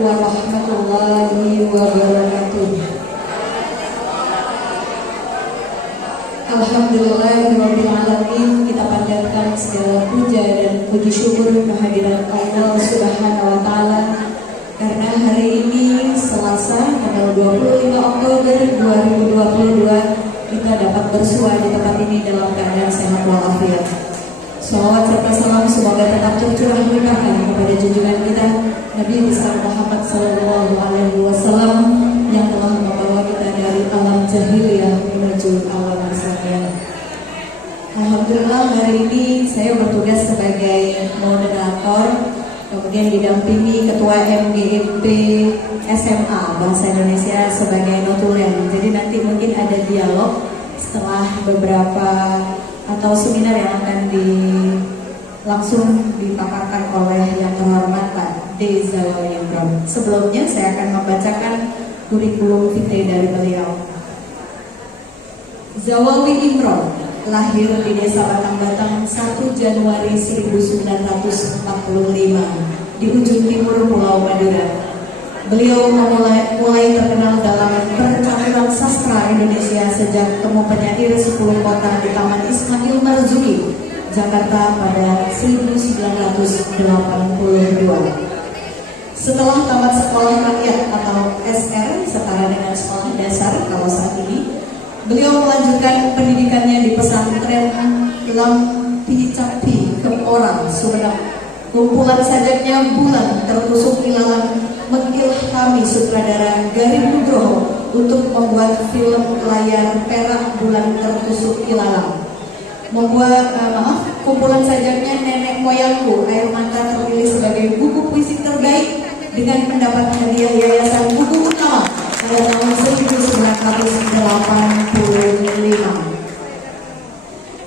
warahmatullahi wabarakatuh. Alhamdulillahirrahmanirrahim. Kita panjatkan segala puja dan puji syukur kehadiran Allah Subhanahu wa Ta'ala, karena hari ini Selasa tanggal 25 Oktober 2022 kita dapat bersua di tempat ini dalam keadaan sehat walafiat. Salawat serta salam semoga tetap tercurah limpahkan kepada junjungan kita Nabi besar Muhammad Sallallahu Alaihi Wasallam yang telah membawa kita dari alam jahiliyah menuju alam kesehatan. Alhamdulillah, hari ini saya bertugas sebagai moderator, kemudian didampingi Ketua MGMP SMA Bahasa Indonesia sebagai notulen. Jadi nanti mungkin ada dialog setelah beberapa atau seminar yang akan langsung dipaparkan oleh yang terhormat Pak D. Zawawi Imron. Sebelumnya saya akan membacakan kurikulum vitae dari beliau. Zawawi Imron lahir di Desa Batang-Batang 1 Januari 1945 di ujung timur Pulau Madura. Beliau mulai terkenal dalam percaturan sastra Indonesia sejak temu penyair 10 kota di Taman Ismail Marzuki, Jakarta pada 1982. Setelah tamat sekolah rakyat atau SR setara dengan sekolah dasar kalau saat ini, beliau melanjutkan pendidikannya di pesantren Lampi Capi Kemorang, Sumedang. Kumpulan sajaknya Bulan Tertusuk Ilalang mengilhami sutradara Garib Nugroho untuk membuat film layar perak Bulan Tertusuk Ilalang. Kumpulan sajaknya Nenek Moyangku Air Mata terpilih sebagai buku puisi terbaik dengan mendapat hadiah Yayasan Buku Utama pada tahun 1985.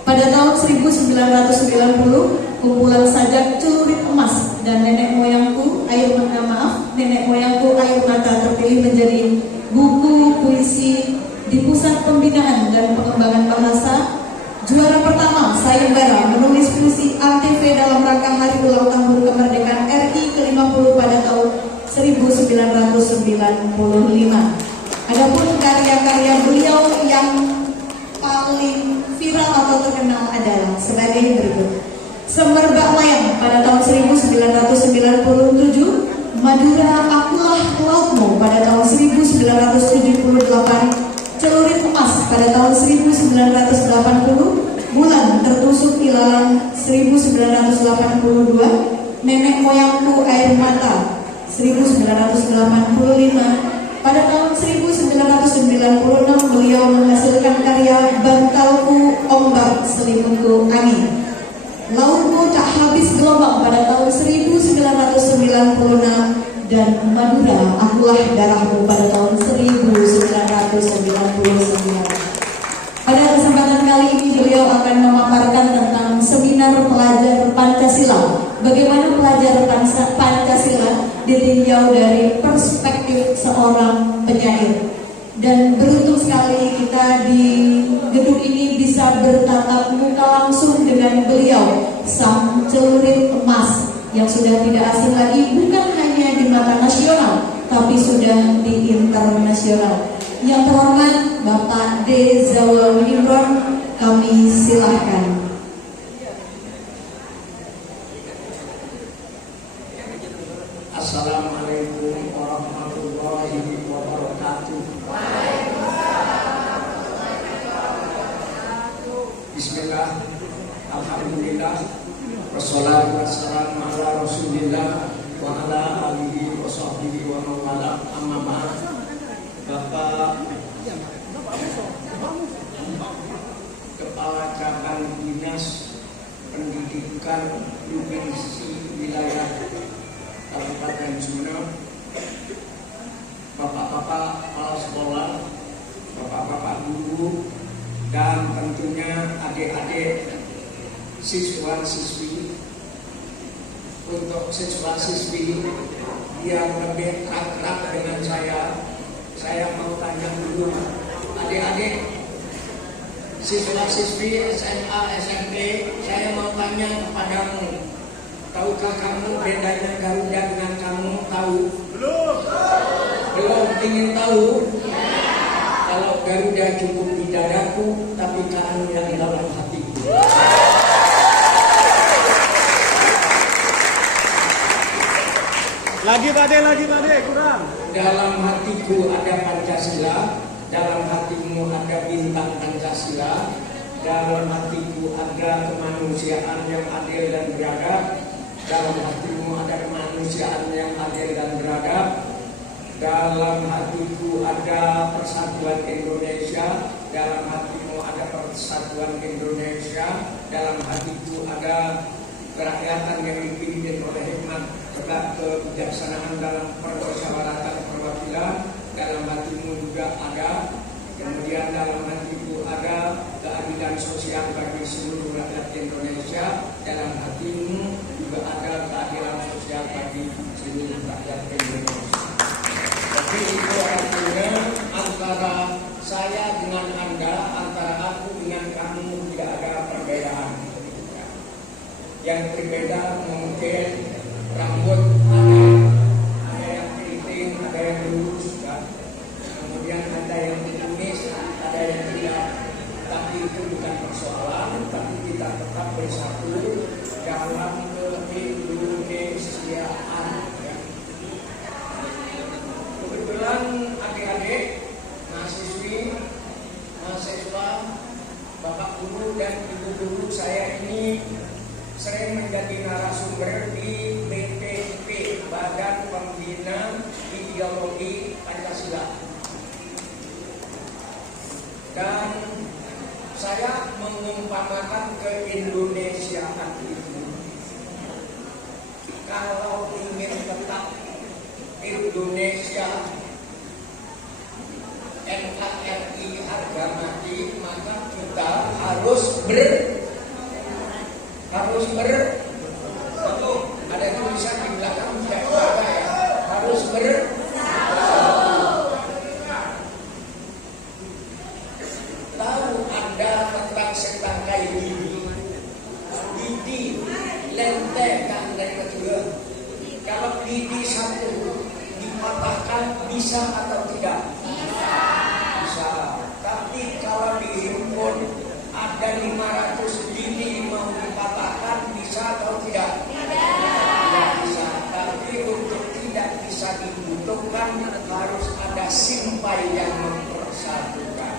Pada tahun 1990, kumpulan sajak Celurit Emas dan Nenek Moyangku Air Mata terpilih menjadi buku puisi di Pusat Pembinaan dan Pengembangan Bahasa. Juara pertama sayembara menulis puisi ATV dalam rangka hari ulang tahun kemerdekaan RI ke-50 pada tahun 1995. Adapun karya-karya beliau yang paling viral atau terkenal adalah sebagai berikut: Semerbak Layang pada tahun 1997, Madura Akulah Lautmu pada tahun 1978, Celurit Emas pada tahun 1980, Bulan Tertusuk Ilalang 1982, Nenek Moyangku Air Mata 1985. Pada tahun 1996 beliau menghasilkan karya Bantalku Ombak Selimutku Angin. Lautmu Tak Habis Gelombang pada tahun 1996 dan Madura Akulah Darahmu pada tahun 1999. Pada kesempatan kali ini beliau akan memaparkan tentang seminar pelajar Pancasila. Bagaimana pelajar Pancasila ditinjau dari perspektif seorang penyair. Dan beruntung sekali kita di gedung ini bisa bertatap muka langsung dengan beliau, sang celurit emas yang sudah tidak asing lagi bukan hanya di mata nasional tapi sudah di internasional. Yang terhormat Bapak D. Zawawi Imron, kami silahkan. Assalamualaikum warahmatullahi wabarakatuh. Bismillah, alhamdulillah, wassalatu wassalamu ala rasulillah wa ala alihi wa sahbihi wa mawala, amma ba'd. Bapak Kepala Cabang Dinas Pendidikan Provinsi Wilayah Kabupaten Sumeneb, bapak-bapak kepala sekolah, bapak-bapak guru, dan tentunya adik-adik siswa-siswi. Untuk siswa-siswi yang lebih akrab dengan saya mau tanya dulu, adik-adik siswa-siswi SMA, SMP, saya mau tanya kepadamu, tahukah kamu bedanya Garuda dengan kamu tahu? selalu? Kalau Garuda cukup di dadaku, tapi kamu yang dalam hatiku. Lagi Pade, kurang. Dalam hatiku ada Pancasila, dalam hatimu ada bintang Pancasila, dalam hatiku ada kemanusiaan yang adil dan beradab, dalam hatimu ada kemanusiaan yang adil dan beradab, dalam hatiku ada persatuan Indonesia, dalam hatimu ada persatuan Indonesia, dalam hatiku ada kerakyatan yang dipimpin oleh hikmat kebijaksanaan dalam permusyawaratan perwakilan, dalam hatimu juga ada, kemudian dalam hatiku ada keadilan sosial bagi seluruh rakyat Indonesia, dalam hatimu juga ada keadilan sosial bagi seluruh rakyat Indonesia. Jadi itu artinya antara saya dengan Anda, antara aku dengan kamu tidak ada perbedaan. Yang berbeda mungkin rambut ada yang keriting, ada yang lurus, kan? Kemudian ada yang kumis, ada yang tidak. Tapi itu bukan persoalan, tapi kita tetap bersatu dalam keindonesiaan. Ya. Kebetulan adik-adik, mahasiswi, mahasiswa, bapak guru dan ibu guru saya ini sering menjadi narasumber di BPP, Badan Pembina Ideologi Pancasila. Dan saya mengumpamakan keindonesiaan itu. Kalau ingin tetap Indonesia NKRI harga mati, maka kita harus ada tulisan di belakang tidak ada ya, harus tahu Anda tentang setangkai lidi lentekan dari kedua. Kalau lidi satu dipatahkan bisa atau tidak? Bisa. Tapi kalau dihimpun ada 500 lidi mau dipatahkan bisa atau tidak? Tidak bisa. Tapi untuk tidak bisa dibutuhkan harus ada simpai yang mempersatukan.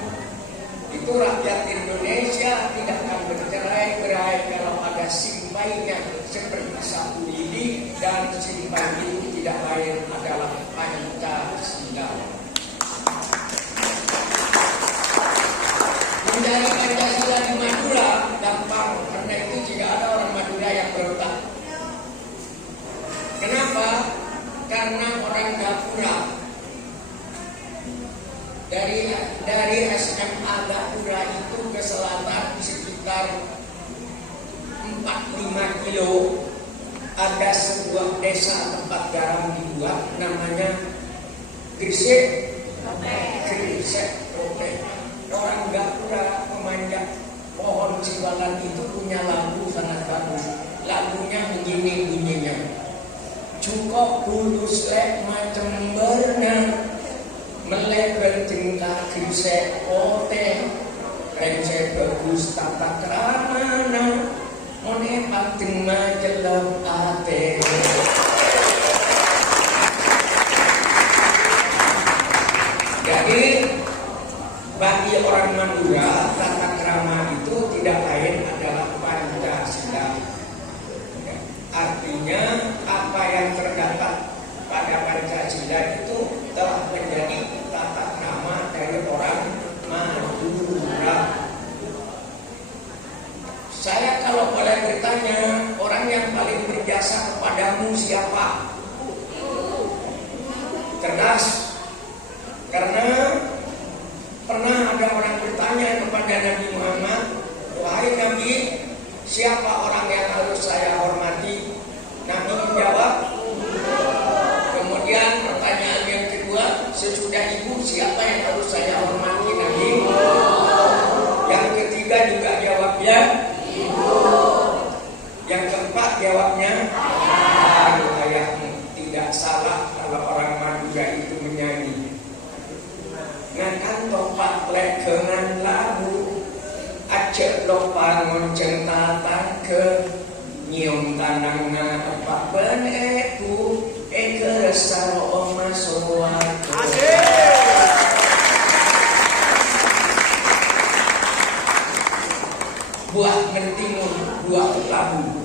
Itu rakyat Indonesia tidak akan bercerai-berai kalau ada simpainya seperti satu lidi, dan simpai itu tidak lain adalah Pancasila. Mencari Pancasila di Madura gampang, karena itu jika ada orang Madura yang berotak. Kenapa? Karena orang Gapura dari SMA Gapura itu ke selatan sekitar 4-5 kilo ada sebuah desa tempat garam dibuat, namanya Gresik. Orang Gapura pemanjat pohon siwalan itu punya lagu sangat bagus. Lagunya begini bunyinya. Cukup bulus lek macam berenang, melebel tingkah Gresik ote, rencet bagus tata keramana, monepak dengan jelam ate. Jadi bagi orang Madura, tata krama itu tidak lain adalah Pancasila. Artinya apa yang terdapat pada Pancasila itu telah menjadi tata krama dari orang Madura. Saya kalau boleh bertanya, orang yang paling berjasa kepadamu siapa? Cerdas. Karena pernah ada orang bertanya kepada Nabi Muhammad, wahai Nabi, siapa orang yang harus saya hormati? Nabi menjawab. Kemudian pertanyaan yang kedua, sesudah ibu siapa yang harus saya hormati? Nabi. Yang ketiga juga jawabnya ibu. Yang keempat jawabnya ayahmu. Tidak salah kalau orang Madura itu menyanyi. lamun cengtatan ke nyium tanang apa beneku keresaro oma suatu. Buah mentimun, buah labu,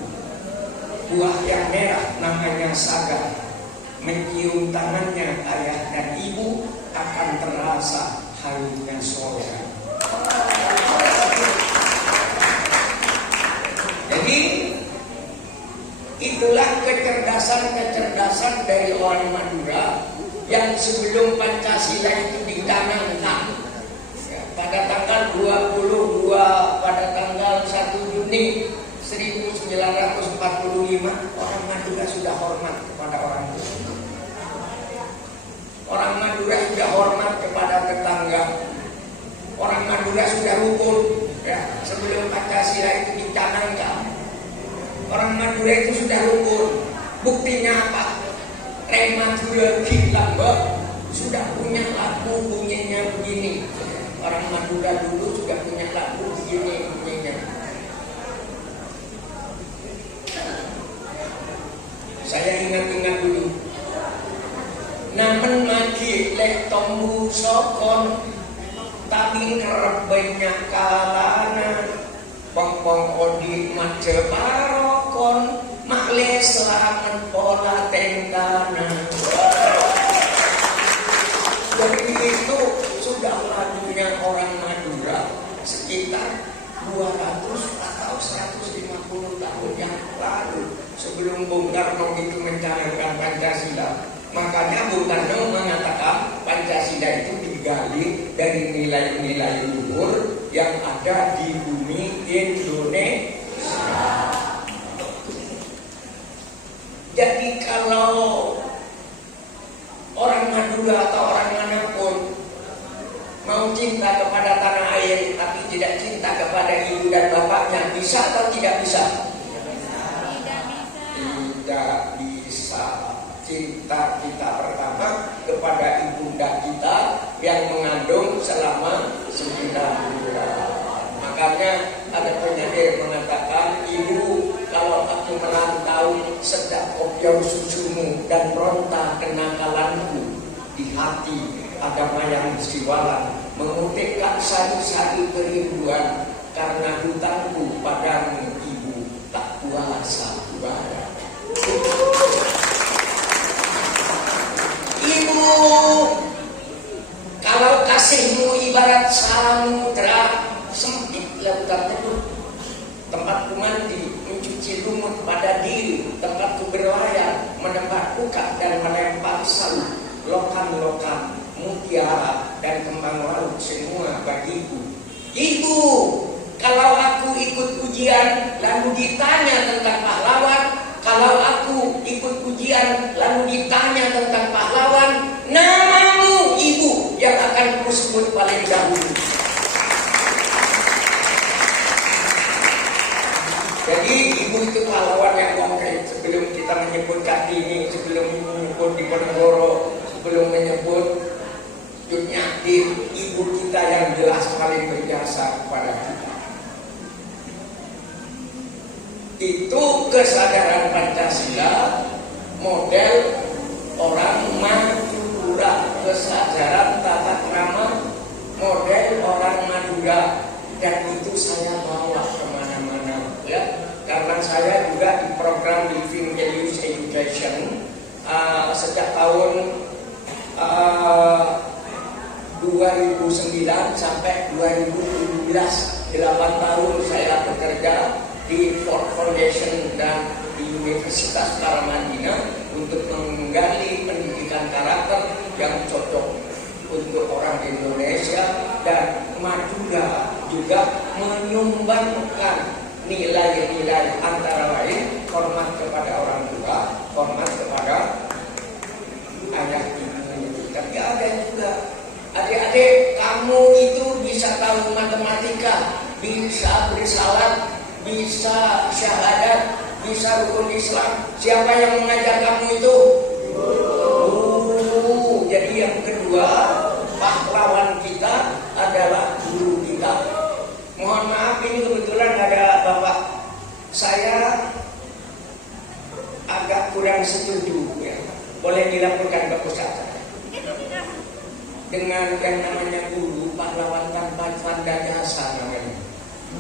buah yang merah namanya saga. Mencium tangannya ayah dan ibu akan terasa halusnya sorga. Jadi itulah kecerdasan dari orang Madura yang sebelum Pancasila itu dicanangkan pada tanggal 22 pada tanggal 1 Juni 1945 orang Madura sudah hormat kepada orang tua. Orang Madura sudah hormat kepada tetangga. Orang Madura sudah rukun ya, sebelum Pancasila itu dicanangkan. Orang Madura itu sudah rukun. Buktinya apa? Reng Madura bilang sudah punya lagu bunyinya begini. Orang Madura dulu sudah punya lagu begini bunyinya. Saya ingat-ingat dulu. Namun magi lek tombu sokon tapi ngerep banyak kalana pong-pong odi mace parokon makle selamat pola tendana. Jadi itu sudah lagunya orang Madura sekitar 200 atau 150 tahun yang lalu sebelum Bung Karno itu mencanangkan Pancasila. Makanya Bung Karno mengatakan Pancasila itu digali dari nilai-nilai luhur yang ada di bumi Indonesia. Jadi kalau orang Madura atau orang manapun mau cinta kepada tanah air tapi tidak cinta kepada ibu dan bapaknya, bisa atau tidak bisa? Tidak bisa. Cinta kita pertama kepada ibunda kita yang mengandung selama 9 bulan. Makanya ada penyair mengatakan, ibu kalau aku merantau sedap kopiau susumu dan ronta kenakalanku, di hati ada mayang siwalan mengutikkan sari-sari kerinduan, karena hutangku padamu ibu tak kuasa bayar. Ibu, kalau kasihmu ibarat samudra, sempit lautan teduh, tempatku mandi, mencuci lumut pada diri, tempatku berlayar, menempat buka dan melempar salut, lokan-lokan, mutiara dan kembang laut semua bagiku. Ibu, kalau aku ikut ujian lalu ditanya tentang pahlawan, kalau aku ikut ujian lalu ditanya tentang pahlawan, namamu ibu yang akan kusebut paling dahulu. Jadi ibu itu pahlawan yang konkret. Sebelum kita menyebut Kartini, sebelum menyebut Diponegoro, sebelum menyebut Cut Nyak, ibu kita yang jelas paling berjasa kepada kita. Itu kesadaran Pancasila, model orang Madura, kesadaran tata krama model orang Madura, dan itu saya bawa kemana-mana ya, karena saya juga di program Living Values Education sejak tahun 2009 sampai 2017, 8 tahun saya bekerja di Ford Foundation dan di Universitas Paramadina untuk menggali pendidikan karakter yang cocok untuk orang Indonesia, dan Madura juga menyumbangkan nilai-nilai antara lain hormat kepada orang tua, hormat kepada ayah ibu. Tapi ada juga adik-adik, kamu itu bisa tahu matematika, bisa bersalat, bisa syahadat, bisa rukun Islam. Siapa yang mengajar kamu itu? Jadi yang kedua, pahlawan kita adalah guru kita. Mohon maaf, ini kebetulan ada dilaporkan ke pusat dengan yang namanya guru pahlawan tanpa tanda jasa namanya.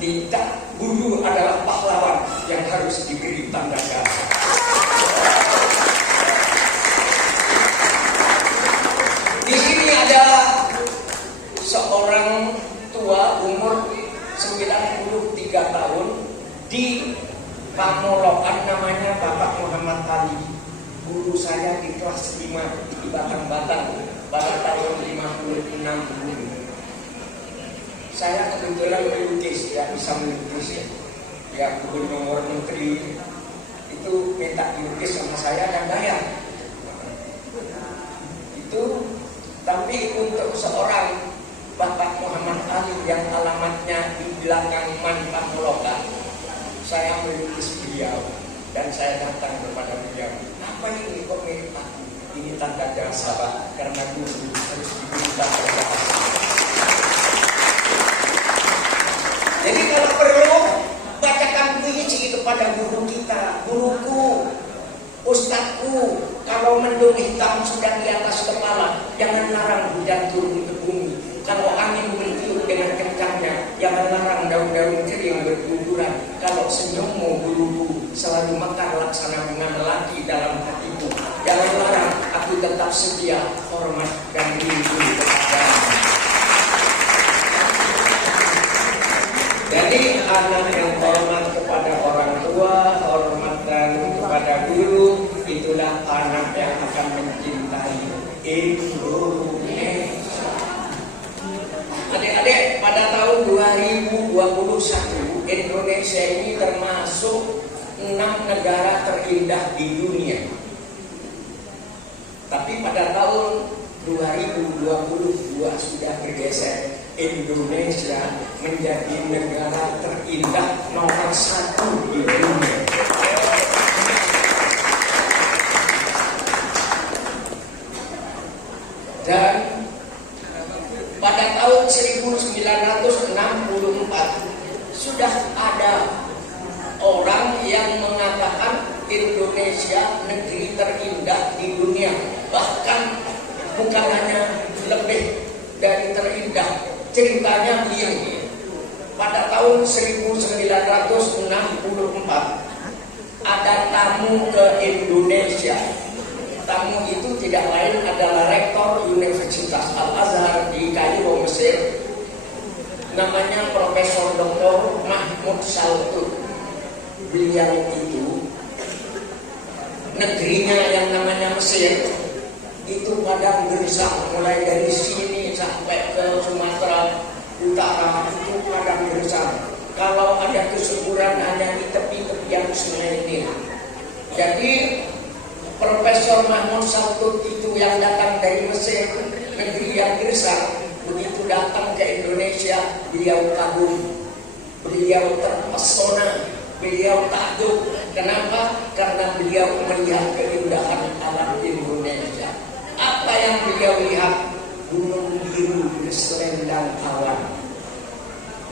Tidak, guru adalah pahlawan yang harus diberi tanda jasa. Di sini ada seorang tua umur 93 tahun di Pamolokan, namanya Bapak Muhammad Ali. Guru saya di kelas 5 di Batang-Batang pada tahun 56 dulu. Saya kebetulan melukis, ya bisa melukis ya. Ya gubernur menteri itu minta dilukis sama saya dan bayar. Itu, tapi untuk seorang Bapak Muhammad Ali yang alamatnya di belakang Pamolokan, saya melukis beliau dan saya datang kepada beliau. Apa ini kok mirip aku? Ini tanda jasa Pak, karena guru harus diberi tanda jasa. Jadi kalau perlu bacakan puisi kepada guru kita, guruku, ustadku. Kalau mendung hitam sudah di atas kepala, jangan larang hujan turun ke bumi. Kalau angin bertiup dengan kencangnya, jangan larang daun-daun kering berguguran. Kalau senyummu guruku selalu mekar laksana bunga melati dalam hatiku, jangan larang aku tetap setia, hormat dan rindu kepadamu. Jadi anak yang hormat kepada orang tua, hormat dan kepada guru, itulah anak yang akan mencintai Indonesia. Adik-adik, pada tahun 2021 Indonesia ini termasuk 6 negara terindah di dunia. Tapi pada tahun 2022 sudah bergeser, Indonesia menjadi negara terindah nomor 1 di dunia. Dan pada tahun 1964 sudah ada orang yang mengatakan Indonesia negeri terindah di dunia. Bahkan bukan hanya lebih dari terindah, ceritanya begini. Pada tahun 1964 ada tamu ke Indonesia. Tamu itu tidak lain adalah rektor Universitas Al-Azhar di Kairo, Mesir. Namanya Profesor Dr. Mahmud Saltut. Beliau itu negerinya yang namanya Mesir itu padang gersang, mulai dari sini sampai ke Sumatera Utara itu padang gersang. Kalau ada kesuburan hanya di tepi-tepian sungai Nil. Jadi Profesor Mahmud Saltut itu yang datang dari Mesir, negeri yang gersang, begitu datang ke Indonesia, beliau kagum, beliau terpesona, beliau takjub. Kenapa? Karena beliau melihat keindahan alam Indonesia. Apa yang beliau lihat? Gunung biru berselendang awan,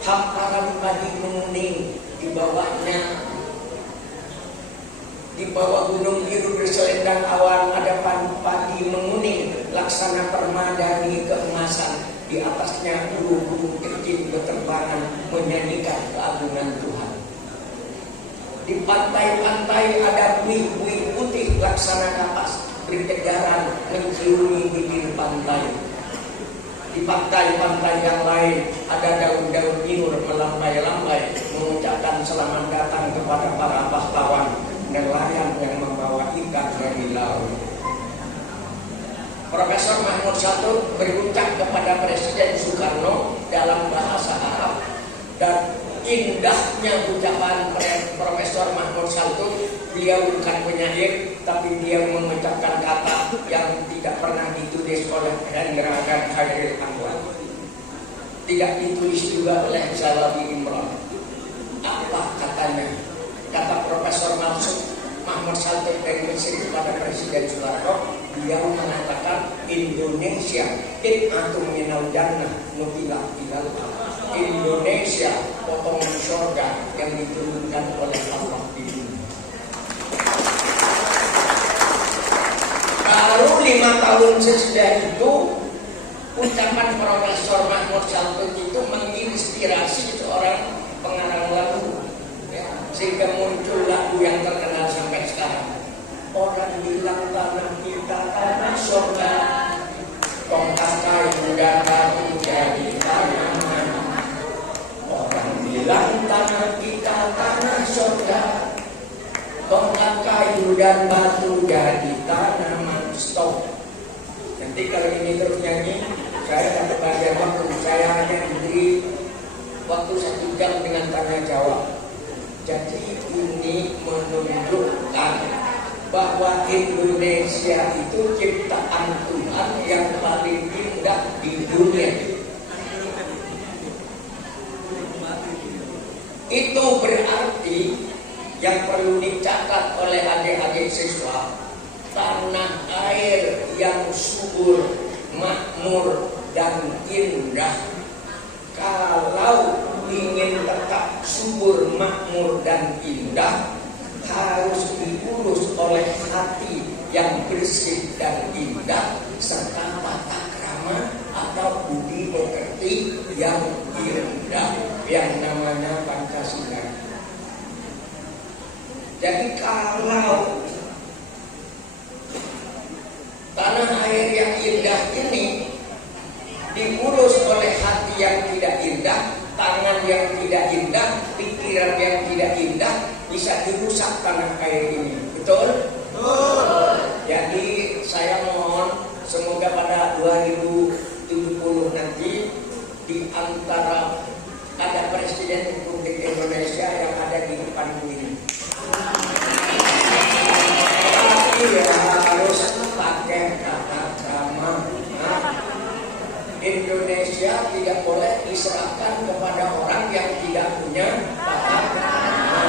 hamparan padi menguning di bawahnya. Di bawah gunung biru berselendang awan ada padi menguning, laksana permadani keemasan. Di atasnya burung-burung kecil berterbangan menyanyikan keagungan Tuhan. Di pantai-pantai ada buih-buih putih laksana kapas berkejaran menciumi bibir pantai. Di pantai-pantai yang lain ada daun-daun nyur melambai-lambai mengucapkan selamat datang kepada para pahlawan nelayan yang membawa ikan dari laut. Profesor Mahmud Saltut berucap kepada Presiden Soekarno dalam bahasa Arab, dan indahnya ucapan Profesor Mahmud Saltut. Beliau bukan penyair, tapi dia mengucapkan kata yang tidak pernah ditulis oleh Hendra dan Khairil Anwar, tidak ditulis juga oleh Zalabi Imran. Apa katanya? Kata Profesor Mahmud Saltut dari Mesir kepada Presiden Soekarno, beliau mengatakan Indonesia qit'atun minal jannah nubilah ilal ardh. Indonesia potongan surga yang diturunkan oleh Allah di dunia. Baru 5 tahun sesudah itu, ucapan Profesor Mahmud Syaltut itu menginspirasi seorang pengarang lagu, ya, sehingga muncul lagu yang terkenal sampai sekarang. Orang bilang tanah kita tanah surga, tongkat kayu dan batu jadi tanaman. Orang bilang tanah kita tanah surga, tongkat kayu dan batu jadi tanaman. Stop. Nanti kalau ini terus nyanyi, saya dapat bagian waktu. Saya hanya diberi waktu 1 jam dengan tanya jawab. Jadi ini menunjukkan bahwa Indonesia itu ciptaan Tuhan yang paling indah di dunia. Itu berarti yang perlu dicatat oleh adik-adik siswa, tanah air yang subur, makmur, dan indah. Kalau ingin tetap subur, makmur, dan indah, harus diurus oleh hati yang bersih dan indah, serta tata krama atau budi pekerti yang indah, yang namanya Pancasila. Jadi kalau tanah air yang indah ini diurus oleh hati yang tidak indah, tangan yang tidak indah, pikiran yang tidak indah, bisa dirusak tanah air ini. Betul? Betul. Jadi saya mohon semoga pada 2070 nanti di antara ada Presiden Republik Indonesia yang ada di depan ini. Tapi ya harus pakai tata krama. Indonesia tidak boleh diserahkan kepada orang yang tidak punya tata krama.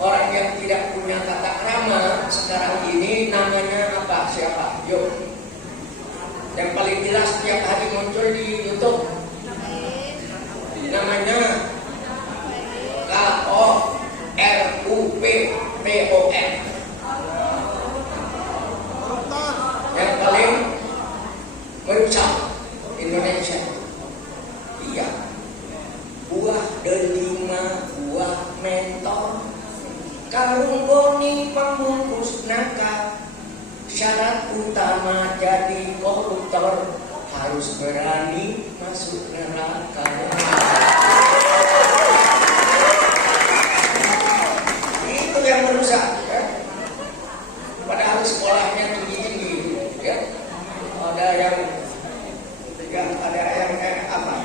Orang yang tidak punya tata krama sekarang ini namanya apa? Siapa? Yuk. Yang paling jelas setiap hari muncul di YouTube. Namanya KORUPPON. Yang paling merusak Indonesia. Iya. Buah delima, buah mentor, karung boni pembungkus nangka. Syarat utama jadi koruptor harus berani masuk neraka. Itu yang merusak, ya. Padahal sekolahnya tinggi-tinggi, ya. Ada yang apa?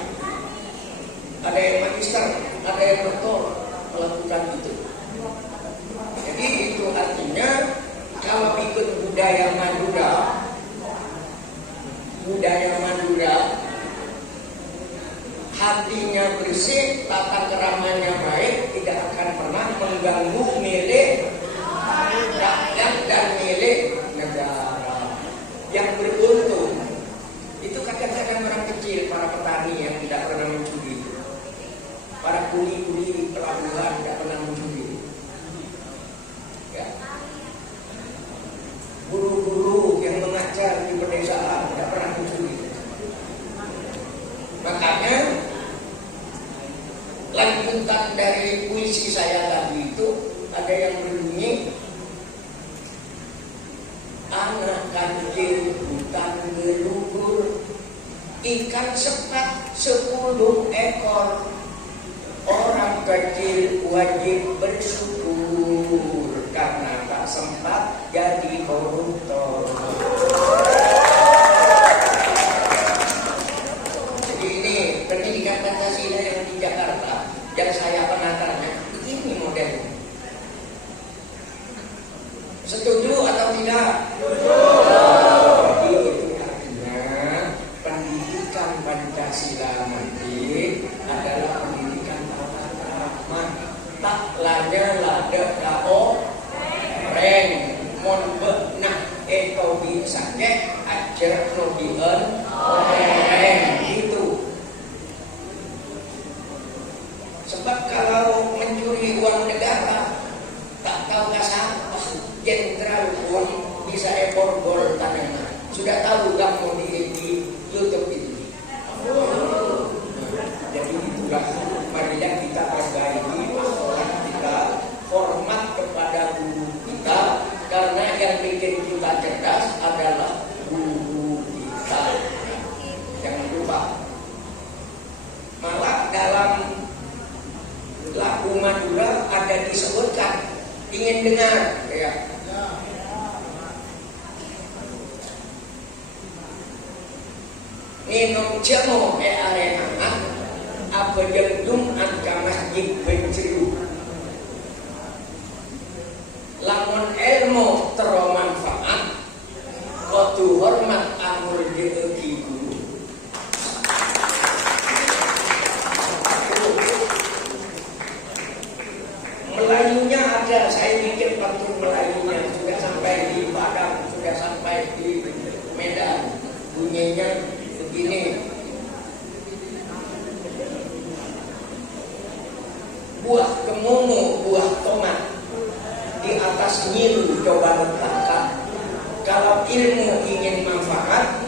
Ada yang magister, ada yang doktor melakukan itu. Jadi itu artinya kalau ikut budaya Madura, hatinya bersih, tata keramanya baik, tidak akan pernah mengganggu milik rakyat dan milik negara. Yang beruntung itu kadang-kadang orang kecil, para petani yang tidak pernah mencuri, para kuli-kuli pelabuhan tidak pernah mencuri, ya. Guru-guru yang mengajar di pedesaan tidak pernah mencuri. Makanya lanjutan dari puisi saya tadi itu ada yang berbunyi, anak kecil hutan gelugur, ikan sepat 10 ekor, orang kecil wajib bersyukur karena tak sempat jadi koruptor. Jadi ini pendidikan Pancasila yang di Jakarta yang saya pernah tanya, ini modelnya. Setuju atau tidak? Jadi itu artinya pendidikan Pancasila nanti adalah pendidikan tata krama. Tak lanya lada kao reng mon benah etobi sakit ajar nobien reng itu. Sebab kalau mencuri uang negara tak tahu kasar jenderal uang bisa ekor gol yang mau di YouTube itu. Jadi itulah, marilah kita perbaiki akhlak kita, hormat kepada guru kita, karena yang bikin kita cerdas adalah guru kita. Jangan lupa. Malah dalam lagu Madura ada disebutkan, ingin dengar ya. Minum jamu arena apa jendung angka masjid penceru. Lamun ilmu termanfaat, kudu hormat amul dieuki guru. Melayunya ada, saya bikin pantun Melayunya sudah sampai di Padang, sudah sampai di Medan. Bunyinya begini. Buah kemungu, buah tomat, di atas nyilu coba letakkan. Kalau ilmu ingin manfaat,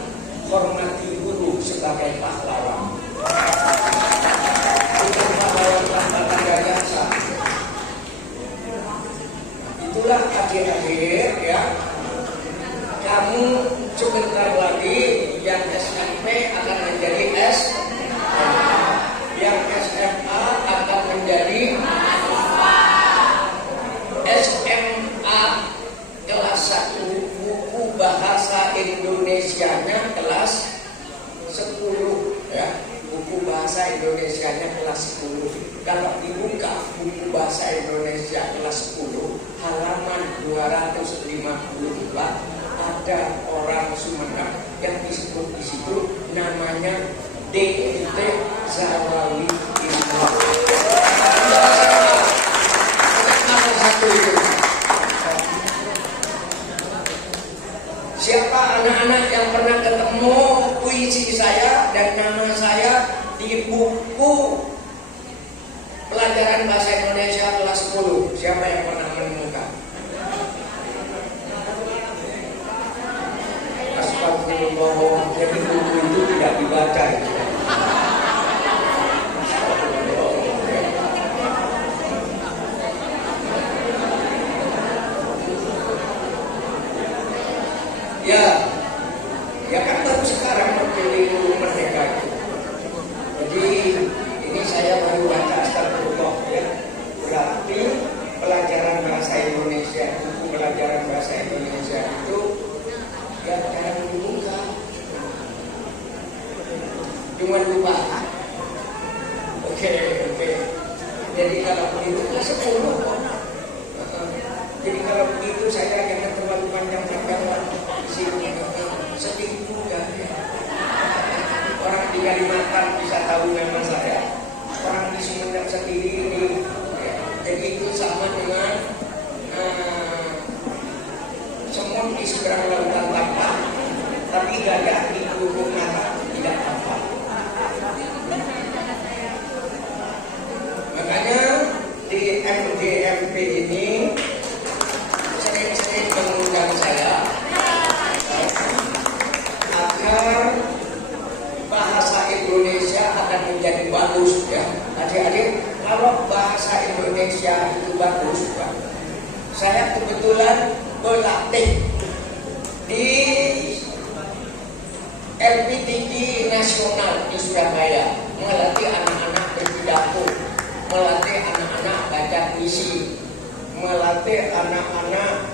hormati guru sebagai pahlawan. Bukan pahlawan tanpa tanda jasa. Itulah akhir-akhir ya. Kamu sebentar lagi yang SMP akan menjadi SMA, yang SMA akan menjadi SMA kelas 1, buku bahasa Indonesianya kelas 10 ya. Buku bahasa Indonesianya kelas 10. Kalau dibuka buku bahasa Indonesia kelas 10 halaman 254 ada orang Sumenep yang disebut di situ namanya D.T. Zarawi Isma. Nama satu itu. Siapa anak-anak yang pernah ketemu puisi saya dan nama saya di buku pelajaran bahasa Indonesia kelas 10? Siapa yang pernah menemukan? Astagfirullah, jadi buku itu tidak dibaca ya. Ya kan baru sekarang terpilih guru merdeka itu. Jadi ini saya baru baca astagfirullah ya. Berarti pelajaran bahasa Indonesia, buku pelajaran bahasa Indonesia itu ya jangan dibuka. Cuma lupa. Oke. Jadi kalau begitu kelas 10 kok. Jadi kalau begitu saya jangan terlalu panjang-panjang di sini. Sedih juga ya. Orang di Kalimantan bisa tahu nama saya. Orang di Sumenep sendiri ini ya. Jadi itu sama dengan semut di seberang lautan tampak, tapi gajah di lubuk mata tidak tampak. Makanya di MDMP ini sering-sering mengundang saya agar bahasa Indonesia akan menjadi bagus ya. Adik-adik, kalau bahasa Indonesia itu bagus, Pak, saya kebetulan berlatih di LPTG nasional di Surabaya, melatih anak-anak berpidato, melatih anak-anak baca puisi, melatih anak-anak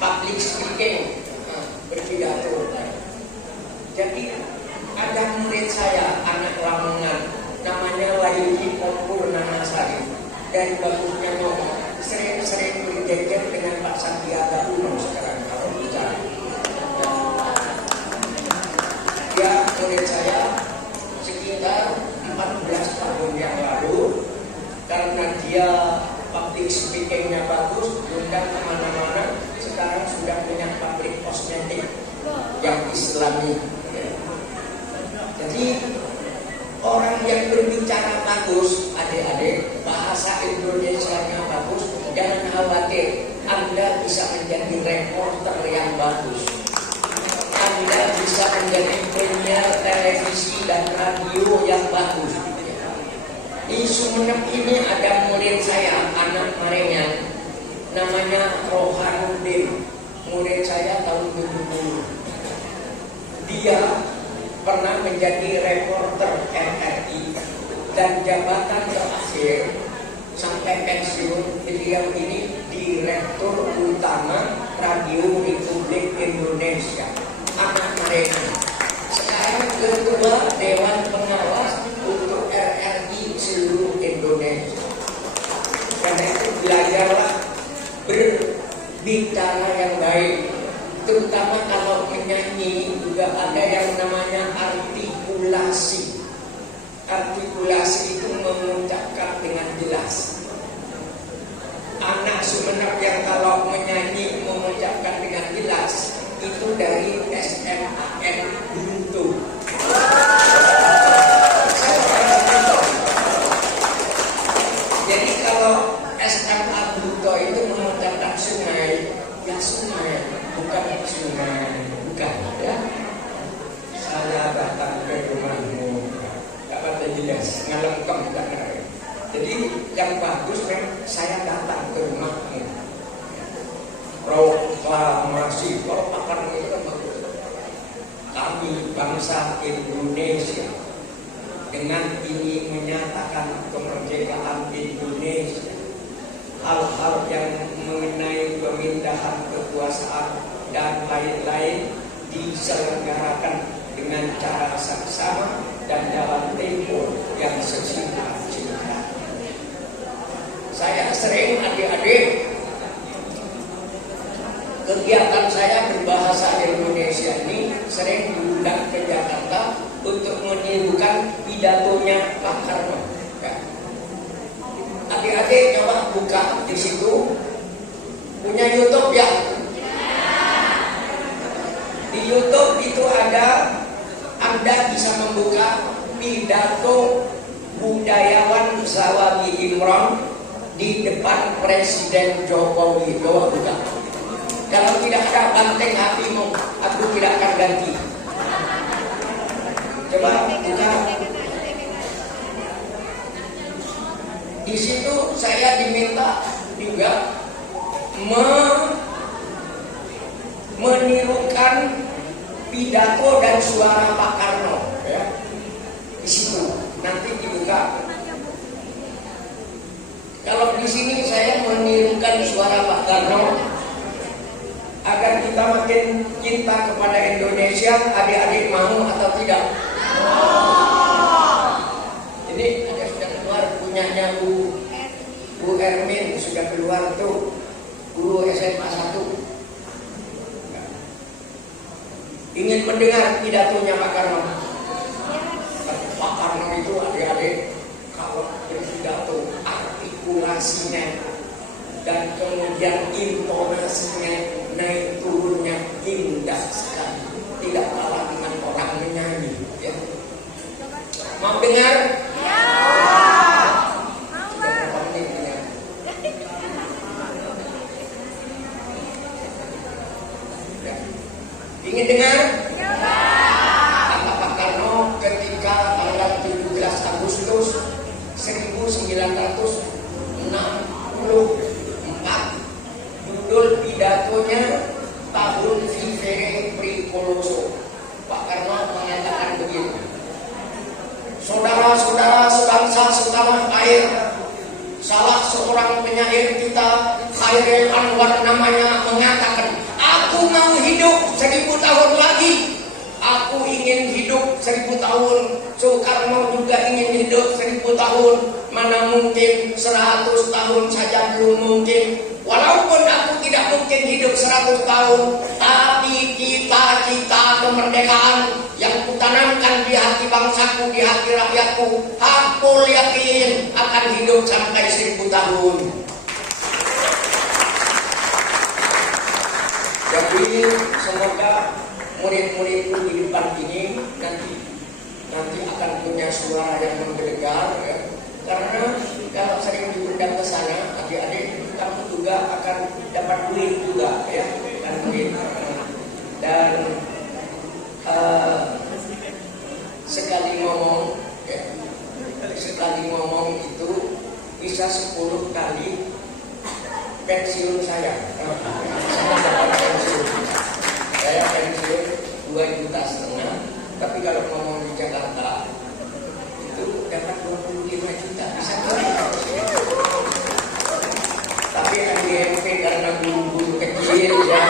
public speaking, berpidato. Jadi ada murid saya, anak Lamongan, namanya Layuni Kompur Nanasari, dan bagusnya ngomong, sering-sering berjejer dengan Pak Sandiaga Uno sekarang kalau bicara. Dia murid saya sekitar 14 tahun yang lalu, karena dia public speakingnya bagus, diundang kemana-mana. Sekarang sudah punya pabrik kosmetik yang Islami. Jadi orang yang berbicara bagus, adik-adik, bahasa Indonesianya bagus, jangan khawatir, Anda bisa menjadi reporter yang bagus. Anda bisa menjadi penyiar televisi dan radio yang bagus. Di Sumeneb ini ada murid saya, anak Marengan, namanya Rohanuddin. Murid saya tahun 70. Dia pernah menjadi reporter RRI dan jabatan terakhir sampai pensiun beliau ini Direktur Utama Radio Republik Indonesia, anak Marengan. Sekarang ketua Dewan Pengawas untuk RRI seluruh Indonesia. Karena itu belajarlah berbicara yang baik, terutama kalau menyanyi juga ada yang namanya artikulasi. Artikulasi itu mengucapkan dengan jelas. Anak Sumeneb yang kalau menyanyi mengucapkan dengan jelas itu dari SMAN Buntu. Jadi kalau SMA Buntu itu mengucapkan sungai, ya sungai, bukan sungai, bukan ya. Saya datang ke rumahmu, dapat jelas, ngalengkem bukan. Jadi yang bagus memang saya datang ke rumahmu. Proklamasi, kalau pakar itu kan bagus. Kami bangsa Indonesia dengan ini menyatakan kemerdekaan Indonesia. Hal-hal yang mengenai pemindahan kekuasaan dan lain-lain diselenggarakan dengan cara saksama dan dalam tempo yang sesingkat-singkat. Saya sering adik-adik kegiatan saya berbahasa Indonesia ini sering diundang ke Jakarta untuk menirukan pidatonya Pak Karno. Ya. Adik-adik coba buka di situ, punya YouTube ya. Di YouTube itu ada, Anda bisa membuka pidato budayawan Zawabi Imron di depan Presiden Jokowi. Coba buka. Kalau tidak ada banteng hatimu, aku tidak akan ganti. Coba buka. Di situ saya diminta juga menirukan pidato dan suara Pak Karno. Ya. Di situ nanti dibuka. Kalau di sini saya menirukan suara Pak Karno agar kita makin cinta kepada Indonesia. Adik-adik mau atau tidak? Ini ada sudah keluar punyanya Bu Ermin, sudah keluar tuh, guru SMA 1. Ingin mendengar pidatonya Pak Karno? Pak Karno itu adik-adik kalau berpidato artikulasinya dan kemudian intonasinya naik turunnya indah sekali, tidak kalah dengan orang menyanyi. Ya. Mau dengar? Ya. Ingin dengar? Ya. Kata Pak Karno ketika tanggal 17 Agustus 1964, judul pidatonya Tahun Vivere Tricoloso. Pak Karno mengatakan begini: saudara-saudara sebangsa setanah air, salah seorang penyair kita, Khairil Anwar namanya, mengatakan, aku mau hidup 1000 tahun lagi. Aku ingin hidup 1000 tahun. Soekarno juga ingin hidup 1000 tahun. Mana mungkin 100 tahun saja belum mungkin. Walaupun aku tidak mungkin hidup 100 tahun, tapi cita-cita kemerdekaan yang kutanamkan di hati bangsaku, di hati rakyatku, aku yakin akan hidup sampai 1000 tahun. Jadi semoga murid-muridku di depan ini nanti akan punya suara yang menggelegar, ya. Karena kalau sering diundang ke sana, adik-adik kamu juga akan dapat duit juga, ya, dan duit. pensiun 2,5 juta. Tapi kalau ngomong di Jakarta itu dapat 25 juta. Bisa tapi NDMP karena guru-guru kecil ya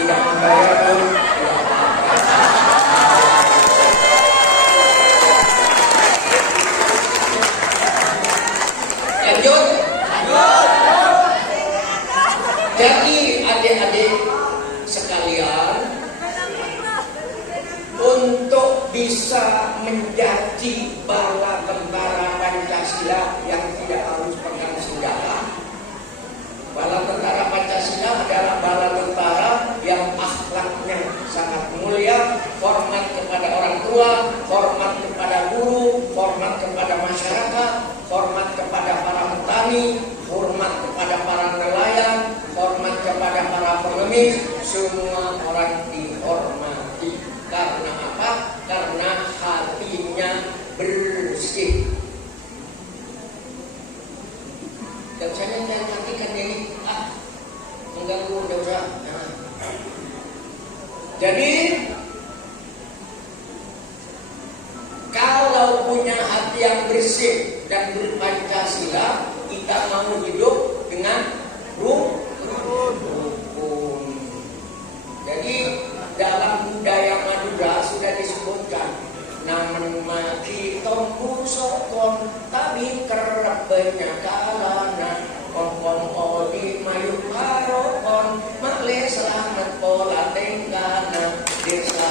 tidak membayar pun tidak apa-apa. Lanjut. Jadi adik-adik sekalian, untuk bisa menjadi bala tentara Pancasila yang tidak harus pegang senjata. Bala tentara Pancasila adalah bala tentara yang akhlaknya sangat mulia, hormat kepada orang tua, hormat kepada guru, hormat kepada masyarakat, hormat kepada para petani, hormat kepada para nelayan, hormat kepada para pengemis. Semua orang dihormati. Karena apa? Karena hatinya bersih. Dan saya perhatikan ini, mengganggu dosa. Jadi kalau punya hati yang bersih dan berpancasila, kita mau hidup dengan rukun. Jadi dalam budaya Madura sudah disebutkan, namun maki tombu sokon tapi kerap benyakalanan kon odi mayu parokon makle selamat pola tengkana desa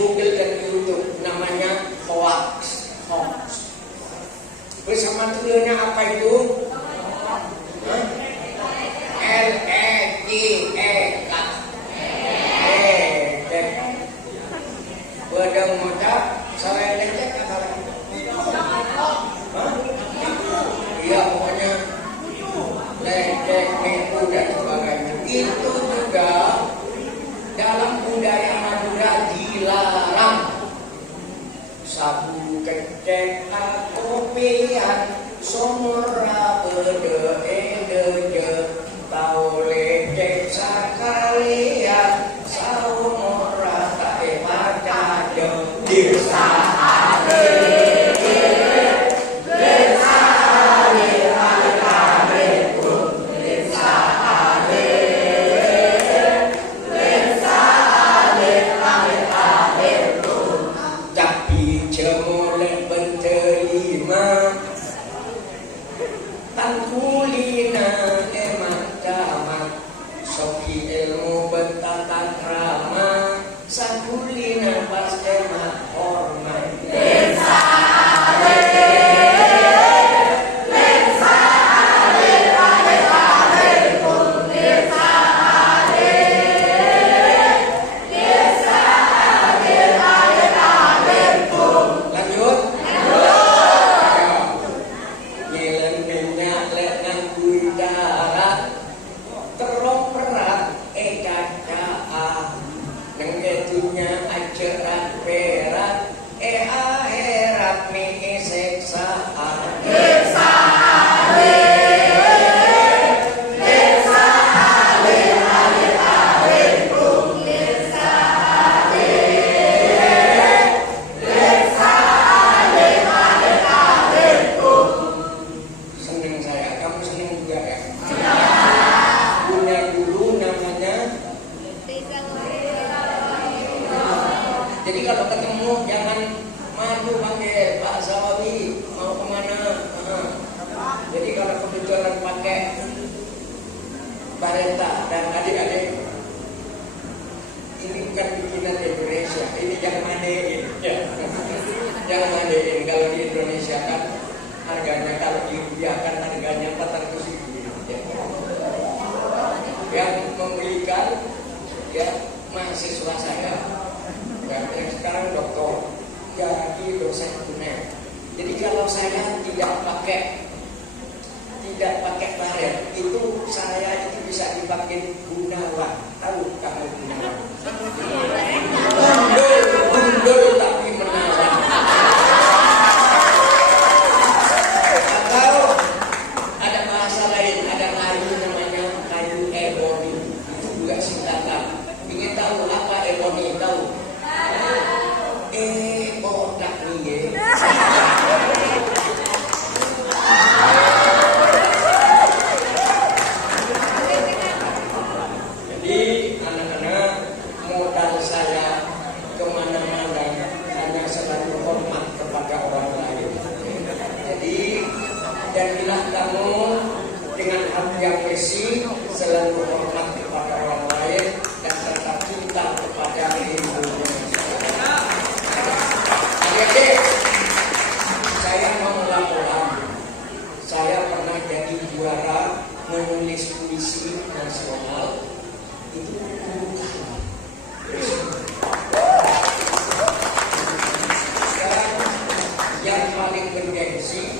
Google dan YouTube, namanya hoax. Bersama tulisannya apa itu? L-E-I-E-K. Badang mata, saya lecet apa lagi? Iya, pokoknya lecet, nipu dan sebagainya. Itu juga dalam budaya Madura dilarang. Sabu kecek kopian somora bede edeje tau lecek sakalian saumora tae pacaje desa Jadi kalau ketemu jangan malu panggil Pak Sawawi mau kemana. Jadi kalau kebetulan pakai bareta dan adik-adik, ini bukan bikinan Indonesia, ini jangan mandiin. Ya. Jangan mandiin. Kalau di Indonesia kan harganya, kalau dirupiahkan harganya 400.000. Ya. Yang membelikan ya mahasiswa saya. Yang sekarang doktor, jadi dosen tuner. Jadi kalau saya tidak pakai Bangkit Gunawan. Tahu kamu Gunawan? Gundul tapi menawan. Atau ada bahasa lain, ada kayu namanya kayu eboni. Itu juga singkatan. Ingin tahu apa eboni? Tahu? Otak nih. Jadi anak-anak, modal saya kemana-mana hanya selalu hormat kepada orang lain. Jadi jadilah kamu dengan hati yang bersih, selalu hormat kepada orang lain dan tetap cinta kepada ibunya. Adik-adik, saya mau laporan. Saya pernah jadi juara menulis puisi nasional. Itu sekarang yang paling bergengsi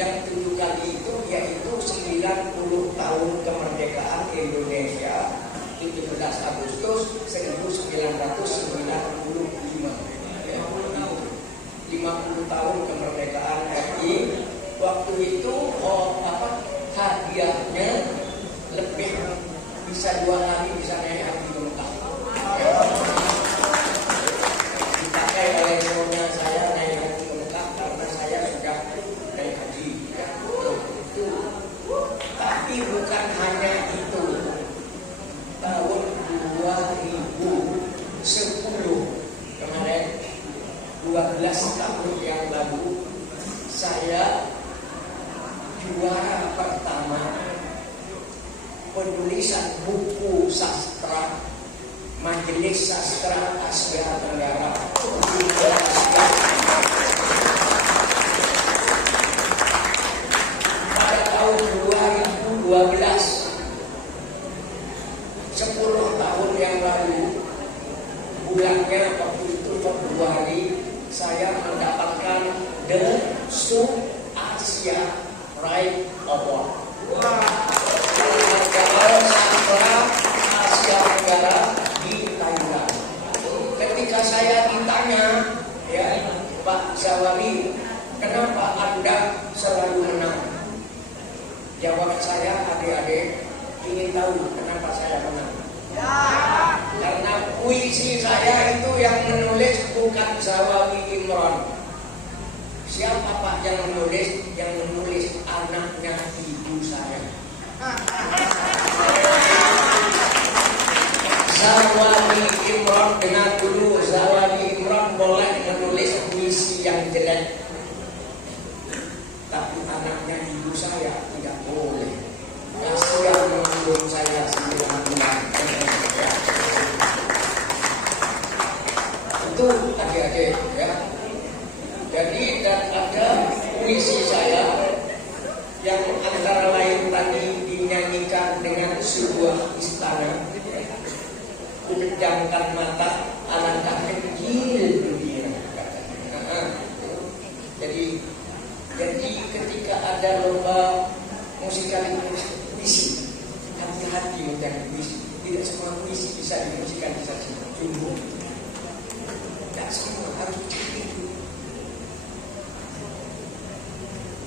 yang 7 kali itu yaitu 90 tahun kemerdekaan Indonesia 17 Agustus 1945. 50 tahun kemerdekaan RI. Waktu itu hadiahnya lebih bisa 2 kali bisa naik haji ke Mekah. Dipakai oleh nyonya saya naik haji ke Mekah karena saya sudah naik haji. Tapi bukan hanya itu. Tahun 2010 kemarin 12 tahun yang lalu saya juara pertama penulisan buku sastra Majelis Sastra Asia Tenggara. Pada tahun 2012, 10 tahun yang lalu, bulannya waktu itu Februari, saya mendapatkan The Sub Asia Right Award. Penghargaan sastra Asia Tenggara di Thailand. Ketika saya ditanya, ya Pak Zawari, kenapa Anda selalu menang? Jawab saya, adik-adik, ingin tahu kenapa saya menang? Karena puisi saya itu yang menulis bukan Zawawi Imron. Siapa Pak yang menulis? Yang menulis anaknya ibu saya. Zawawi Imron, dengar dulu, Zawawi Imron boleh menulis puisi yang jelek, tapi anaknya ibu saya tidak boleh. Kasihan mengandung saya 9 bulan. Itu adik-adik ya. Jadi dan ada puisi saya yang antara lain tadi dinyanyikan dengan sebuah istana. Pejamkan mata, alangkah kecil dunia. Jadi ketika ada lomba musikalitas puisi, hati-hati mencari puisi. Tidak semua puisi bisa dimusikalisasi. Jumbo. Tidak semua harus cantik.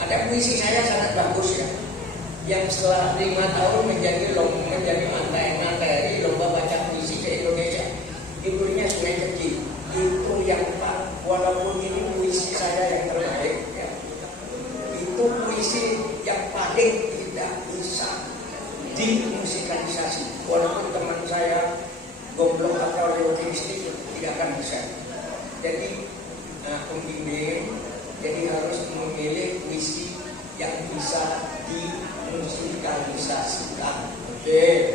Ada puisi saya sangat bagus ya, yang setelah 5 tahun menjadi materi lomba baca puisi ke Indonesia. Judulnya Sungai Kecil. Itu yang walaupun ini puisi saya yang terbaik ya, itu puisi yang paling tidak bisa dimusikalisasi. Walaupun teman saya goblok atau leutistik tidak akan bisa. Jadi pembimbing jadi harus memilih puisi yang bisa dimusikalisasikan. Oke.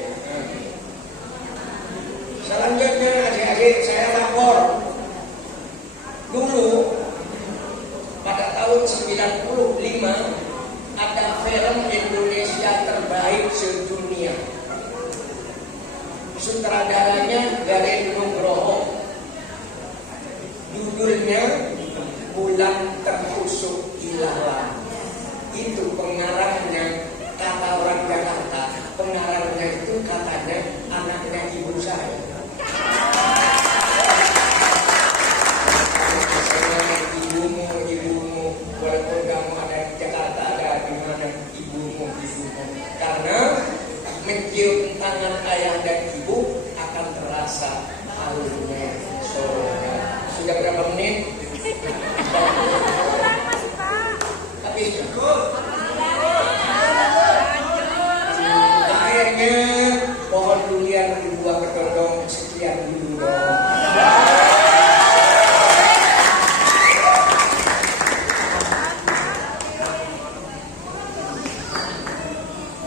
Selanjutnya adik-adik saya lapor. Dulu pada tahun 95 ada film Indonesia terbaik sedunia. Sutradaranya Garin Nugroho. Judulnya Bulan Tertusuk Ilalang. Itu pengarangnya, kata orang Jakarta, pengarangnya mencium tangan ayah dan ibu akan terasa halusnya sorga. Sudah berapa menit? Tapi akhirnya pohon durian dibuah kedondong sekian dulu dong.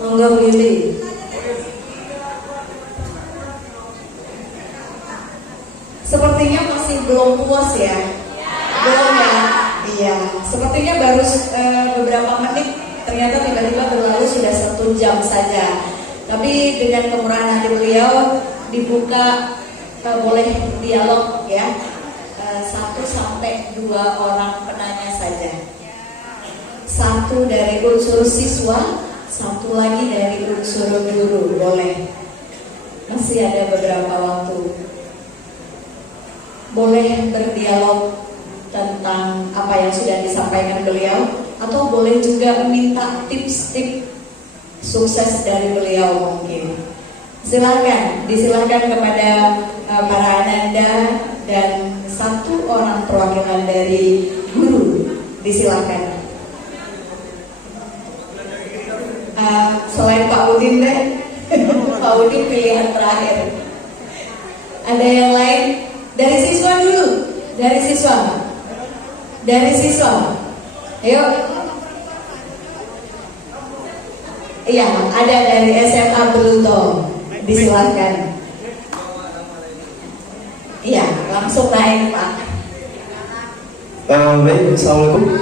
Monggo Billy. Sepertinya masih belum puas ya. Belum ya? Iya. Sepertinya baru beberapa menit, ternyata tiba-tiba berlalu sudah 1 jam saja. Tapi dengan kemurahan hati beliau dibuka boleh dialog ya. 1 sampai 2 orang penanya saja. 1 dari unsur siswa, 1 lagi dari unsur guru, boleh. Masih ada beberapa waktu. Boleh berdialog tentang apa yang sudah disampaikan beliau, atau boleh juga meminta tips-tips sukses dari beliau mungkin. Silakan, disilahkan kepada para ananda dan 1 orang perwakilan dari guru, disilahkan. Selain Pak Udin deh, Pak Udin pilihan terakhir. Ada yang lain? Dari siswa dulu, dari siswa. Ayo. Iya, ada dari SMA Beluto, disilahkan. Iya, langsung naik Pak. Baik, assalamualaikum.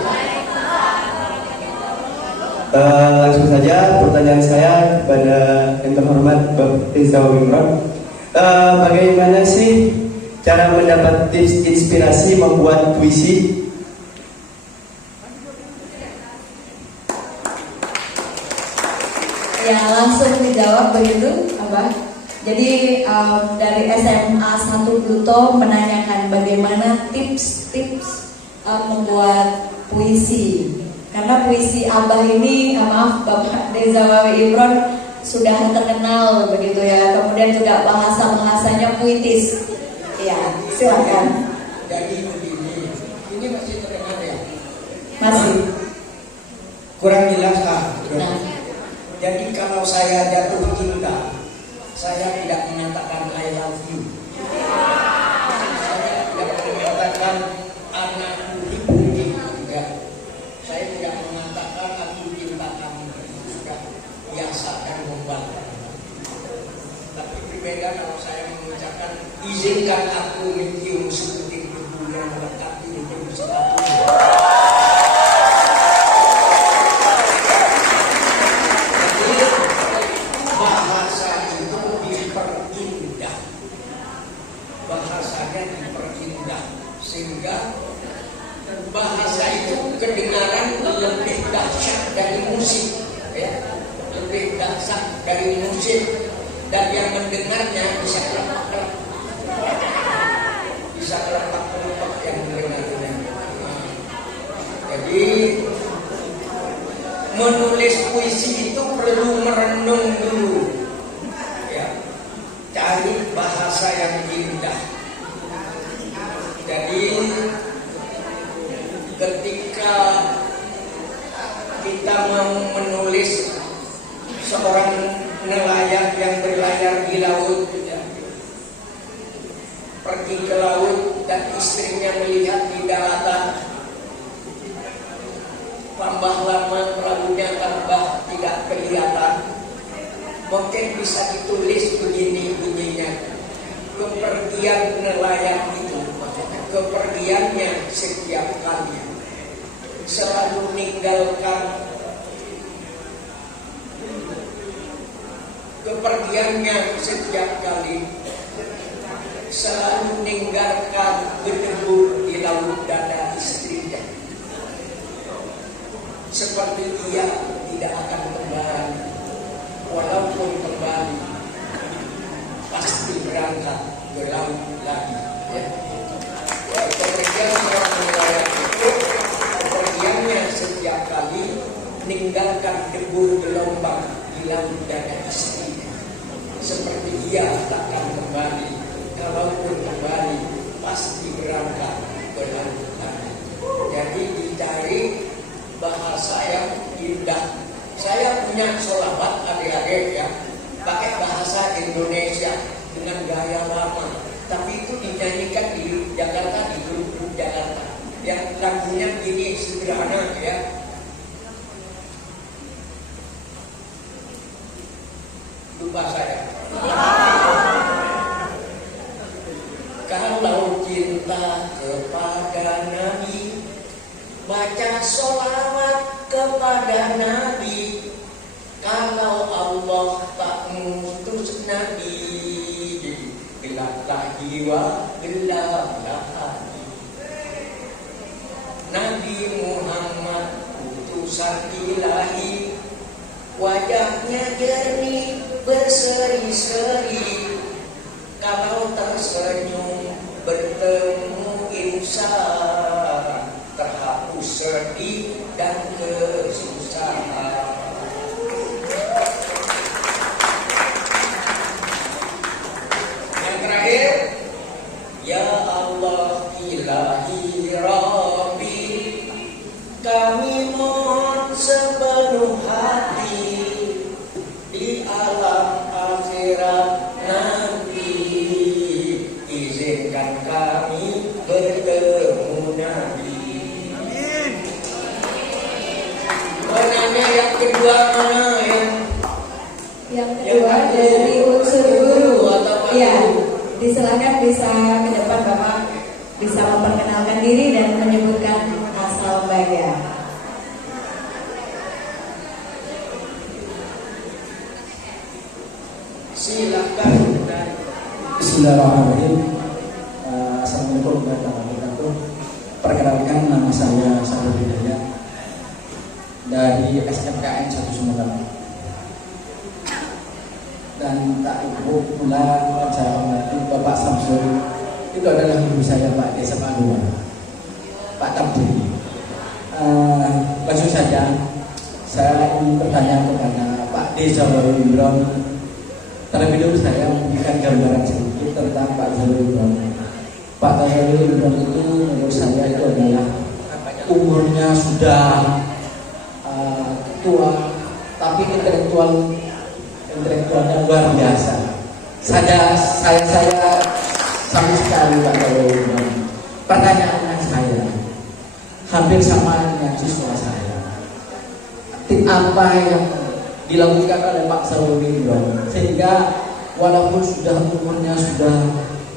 Langsung saja pertanyaan saya kepada yang terhormat Bapak Reza Wimron. Bagaimana sih cara mendapat tips inspirasi membuat puisi? Ya, langsung dijawab begitu, Abah. Jadi dari SMA 1 Pluto menanyakan bagaimana tips-tips membuat puisi. Karena puisi Abah ini, maaf Bapak Reza Wimron sudah terkenal begitu ya. Kemudian juga bahasanya puitis. Ya, silakan. Jadi begini, ini masih terdengar ya? Masih. Kurang jelas ah. Nah. Jadi kalau saya jatuh cinta, saya tidak mengatakan I love you. Saya tidak mengatakan anakku hidup, ya. Saya tidak mengatakan aku cinta kamu, sudah biasa dan membangga. Tapi berbeda kalau saya mengucapkan izinkan aku mencium sebutir debu yang melekat di ujung sepatu. Bahasanya diperindah sehingga bahasa itu kedengaran lebih dahsyat dari musik, ya, lebih dahsyat dari musik, dan yang mendengarnya bisa kelempak-kelempak, yang mendengarnya. Jadi menulis puisi itu perlu merenung dulu, ya. Cari bahasa yang indah. Jadi ketika kita mau menulis seorang nelayan yang berlayar di laut, ya, pergi ke laut dan istrinya melihat di daratan, tambah lama perahunya tambah tidak kelihatan. Mungkin bisa ditulis begini bunyinya: kepergian nelayan itu, kepergiannya setiap kali selalu meninggalkan, kepergiannya setiap kali selalu meninggalkan berdebu di laut dada istrinya, seperti dia tidak akan kembali. Walaupun kembali pasti berangkat ke laut lagi, ya. Kepergian seorang nelayan itu, kepergiannya setiap kali meninggalkan debu gelombang di laut dada istrinya. seperti dia takkan kembali. Kalaupun kembali pasti berangkat berlanjutan. Jadi dicari bahasa yang indah. Saya punya sholawat adik-adik ya, pakai bahasa Indonesia dengan gaya lama, tapi itu dinyanyikan di Jakarta, di grup Jakarta. Yang lagunya gini sederhana ya. Lupa saya. Kalau cinta kepada Nabi, baca sholawat kepada Nabi. Kalau Allah tak mengutus Nabi, gelaplah jiwa, gelaplah hati. Nabi Muhammad utusan ilahi, wajahnya jernih berseri-seri. Kalau tersenyum bertemu insan, terhapus sedih dan kesusahan. Yang terakhir, ya Allah ilahi Rabbi, kami mohon sepenuh hati di alam akhirat nanti, izinkan kami bertemu Nabi. Menanya yang kedua mana Yang kedua dari unsur guru. atau Ya, disilakan bisa ke depan Bapak, bisa memperkenalkan diri dan menyebutkan asal lembaga. Silakan. Bismillahirrahmanirrahim. Assalamualaikum warahmatullahi wabarakatuh. Perkenalkan, nama saya Sahrul Hidayat dari SMKN 1 Sumatera. Dan tak lupa pula saya hormati Bapak Samsul, itu adalah guru saya Pak Desa Padua, Pak Tabdi. Langsung saja saya ingin bertanya kepada Pak Desa Imron. Terlebih dahulu saya memberikan gambaran sedikit tentang Pak Zahirul Imron. Pak Zahirul Imron itu menurut saya itu adalah umurnya sudah tua, tapi intelektualnya luar biasa. Saya sama sekali Pak Zahirul Imron. Pertanyaannya saya hampir sama dengan siswa saya. Tip apa yang dilakukan oleh Pak Zahirul Imron sehingga walaupun umurnya sudah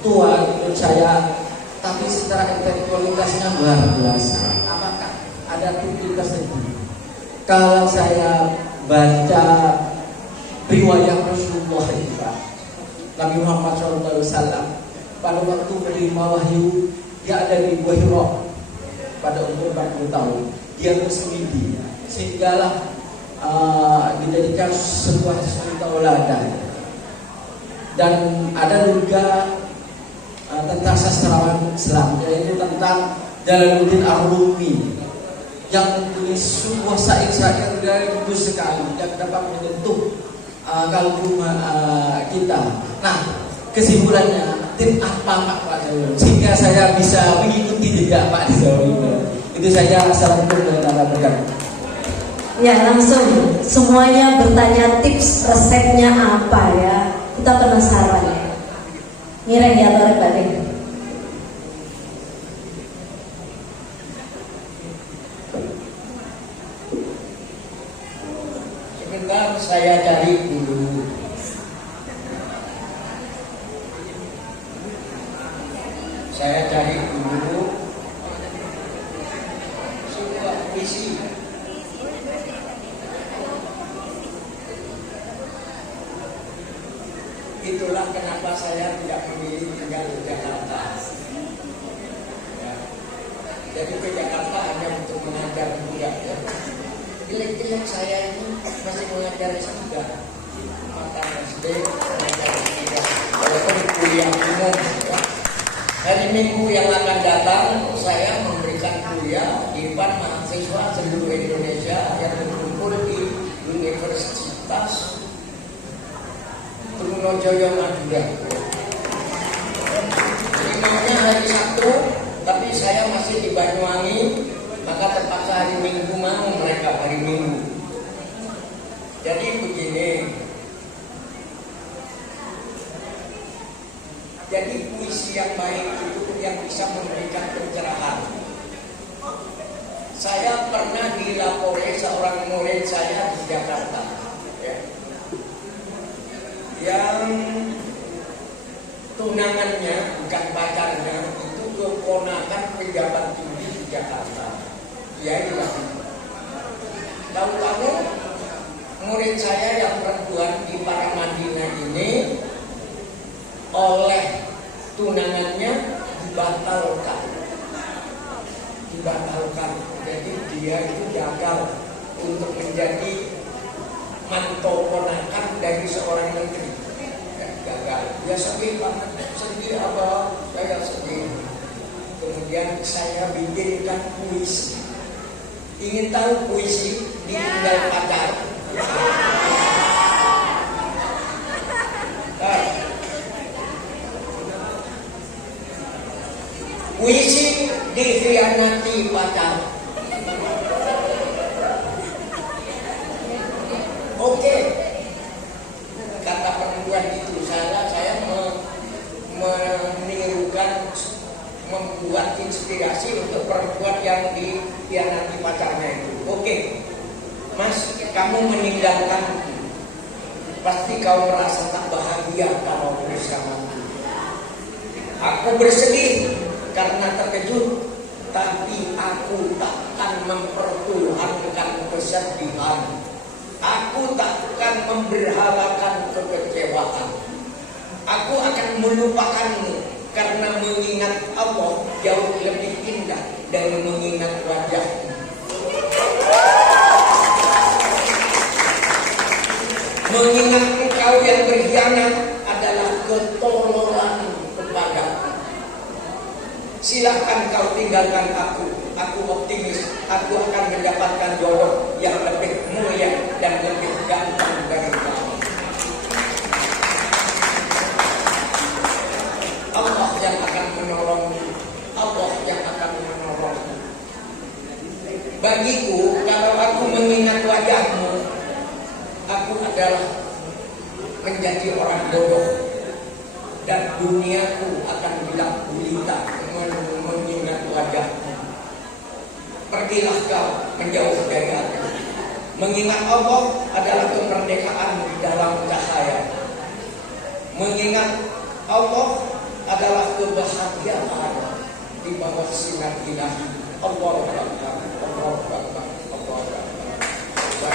tua menurut saya, tapi secara intelektualitasnya luar biasa. Apakah ada titik tersebut? Kalau saya baca riwayat Rasulullah itu, Nabi Muhammad SAW pada waktu menerima wahyu, dia ada di Gua Hira pada umur 40 tahun. Dia bersendiri sehinggalah dijadikan sebuah tauladan. Dan ada juga tentang sastrawan Islam, yaitu tentang Jalaluddin Ar-Rumi yang menulis sebuah syair-syair dari bagus sekali yang dapat menyentuh kalbu kita. Nah, kesimpulannya tim apa Pak Zahirul sehingga saya bisa mengikuti jejak Pak Zahirul. Itu saja. Assalamualaikum warahmatullahi wabarakatuh. Ya, langsung semuanya bertanya tips resepnya apa ya. Kita penasaran ya. Mireng ya Torek Batik. Sebentar saya cari dulu. Sebuah puisi. Itulah kenapa saya tidak memilih tinggal di Jakarta. Ya. Jadi ke Jakarta hanya untuk mengajar budak. Ya. Jelek-jelek saya ini masih mengajar juga. Mata SD mengajar juga. Walaupun kuliah umum. Ya. Hari Minggu yang akan datang saya memberikan kuliah di depan mahasiswa seluruh Indonesia yang berkumpul di Universitas Trunojoyo Madura. Ini maunya hari Sabtu, tapi saya masih di Banyuwangi, maka terpaksa hari Minggu mau mereka hari Minggu. Jadi begini. Jadi puisi yang baik itu yang bisa memberikan pencerahan. Saya pernah dilapori seorang murid saya di Jakarta, ya, yang tunangannya bukan pacarnya, itu keponakan pejabat tinggi di Jakarta. Ya itu. Tahu-tahu murid saya yang perempuan di Paramadina ini oleh tunangannya dibatalkan. Jadi dia itu gagal untuk menjadi mantu ponakan dari seorang menteri. Gagal. Dia sedih banget. Sedih apa? Saya sedih. Kemudian saya bikinkan puisi. Ingin tahu puisi ditinggal pacar? Puisi dikhianati pacar. Oke, kata perempuan itu saya menirukan, membuat inspirasi untuk perempuan yang dikhianati pacarnya itu. Oke, Mas, kamu meninggalkan, pasti kau merasa tak bahagia kalau bersamaku. Aku bersedih karena terkejut, tapi aku takkan mempertuhankan kesedihan. Aku takkan memberhalakan kekecewaan. Aku akan melupakanmu karena mengingat Allah jauh lebih indah dari mengingat wajahmu. Mengingat engkau yang berkhianat adalah ketololan kepadaku. Silahkan kau tinggalkan aku. Aku optimis, aku akan mendapatkan jodoh yang lebih mulia dan lebih ganteng dari kamu. Allah yang akan menolongmu. Allah yang akan menolongmu. Bagiku, kalau aku mengingat wajahmu, aku adalah menjadi orang bodoh dan duniaku akan gelap gulita mengingat wajahmu. Pergilah kau menjauh dari aku. Mengingat Allah adalah kemerdekaan dalam cahaya. Mengingat Allah adalah kebahagiaan di bawah sinar ilahi. Allahu Akbar, Allahu Akbar, Allahu Akbar.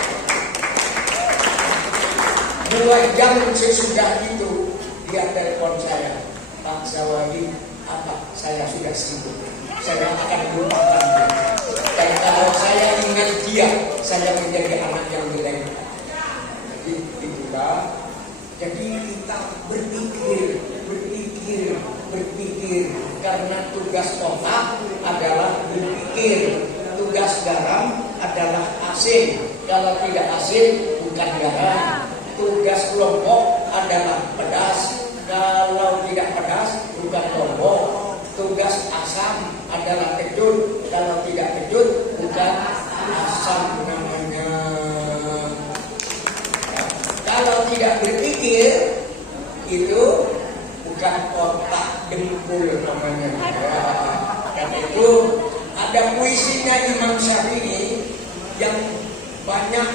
2 jam sesudah itu dia telepon saya, Pak Zawadi, apa? Saya sudah sibuk. Saya akan lupakan dia. Dan kalau saya ingat dia, saya menjadi anak yang jelek. Jadi itulah. Jadi kita berpikir. Karena tugas otak adalah berpikir. Tugas garam adalah asin. Kalau tidak asin, bukan garam. Tugas lombok adalah pedas. Kalau tidak pedas, bukan lombok. Tugas asam adalah kecut. Kalau tidak kecut, bukan asam namanya. Kalau tidak berpikir, itu bukan otak, dengkul namanya. Dan itu ada puisinya Imam Syafi'i yang banyak